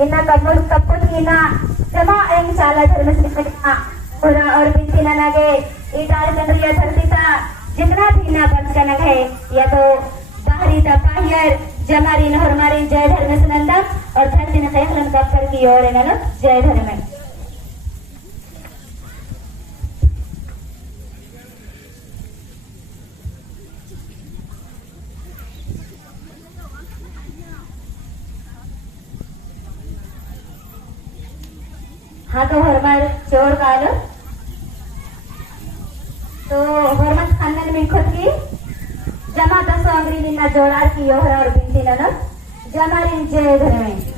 ina kaput ina sama yang salah धर्म से और बिनती ना लगे इटार चंद्रिया धरती था जितना भी ना बच का नग है या तो बाहरी था बाहर जमारी न हमारे जय धर्म से नंदा और धरती न कहलन कप्पर की ओर है ना जय धर्म हाँ तो हरमार चोर काल तो हरमत खानदान में खुद की जमा दस अंग्रेजी ना जोड़ार की योहरा और बिनती ना जमारी जय घर में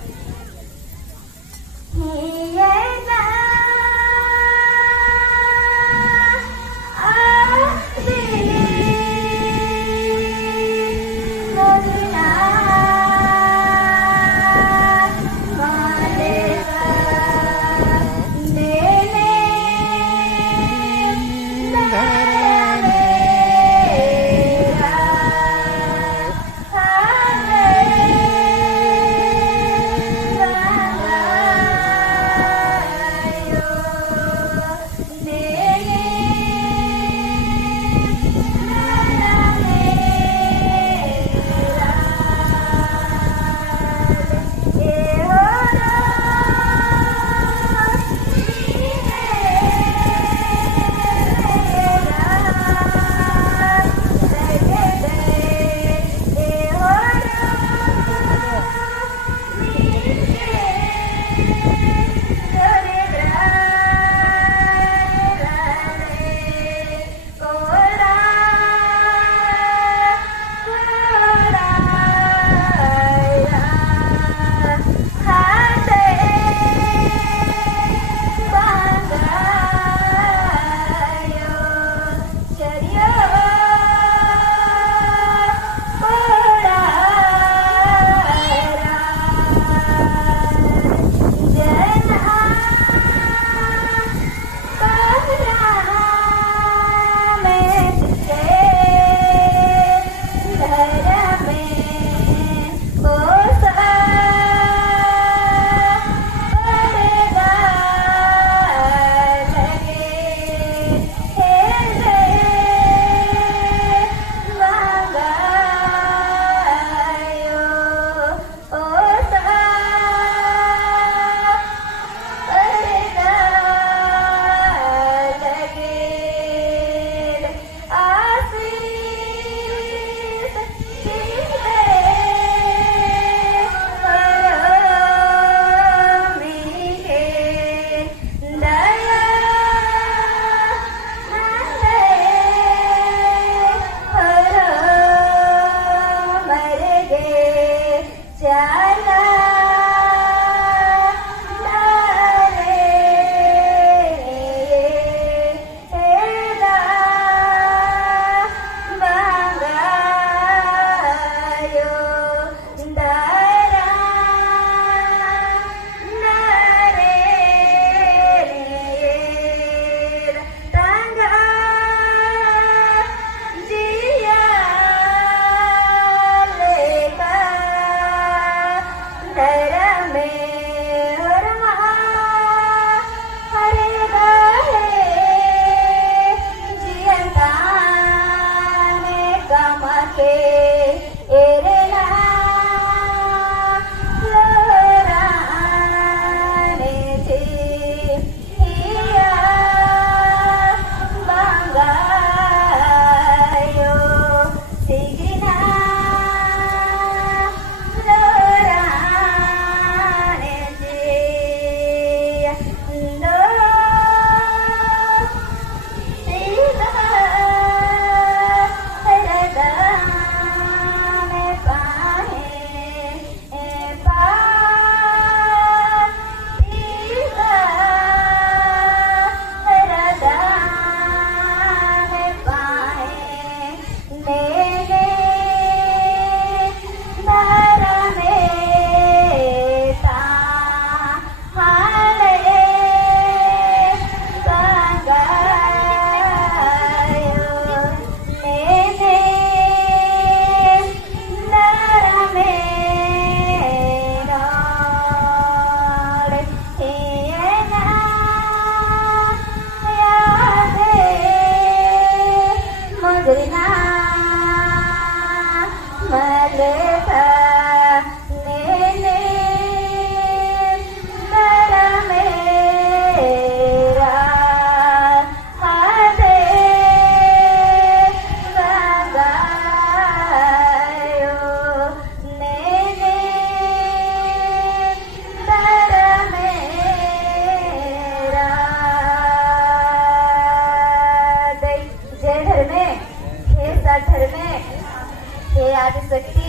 शक्ति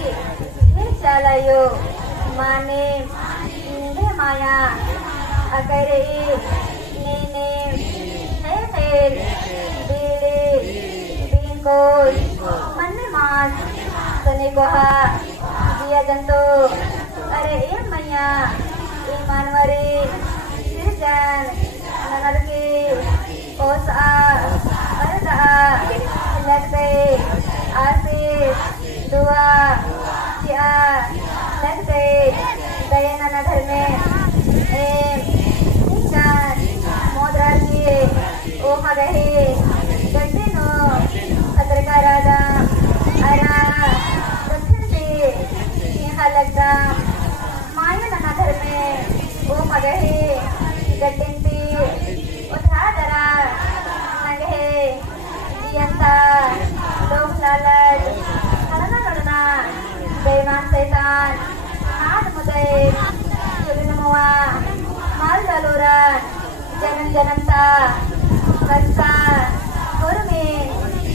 हे चालायो माने इंगे माया अकरे नेने हे खेल बेले बिंकोल मन्ने मास सने कोहा दिया जंतो अरे ये मैया ये मानवरे सिरजन नगर के ओसा अरदा लगते आसे दुआ किया लगते दयाना नगर में मोदरार किए ओ मगहे गड्ढे नो पत्रकारादा अरा दक्षिण से लगता माया नगर में ओ मगहे गड्ढे उठादरा नगहे दियंता लोक लालच नडना बेईमान शैतान हाथ मुदे जुगनमुआ माल दलोरन जन्म जन्मता कस्ता गुरमे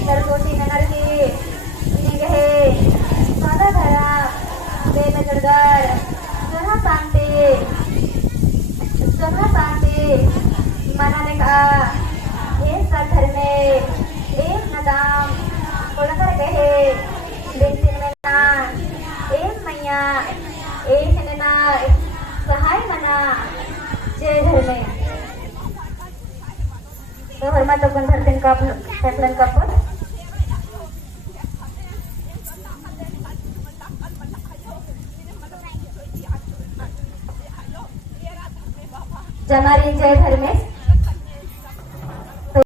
सरकोटी नगरगी निगहे सदा धरा बेन जड़गर सुना शांति मनाने का एक घर में एक नदाम उड़कर गए बिनती में ना एक मैया एक नना सहाय मना जय घर में तो हरमा तो कौन धरतीन का फैसलन का पर जमारी जय धर्मेश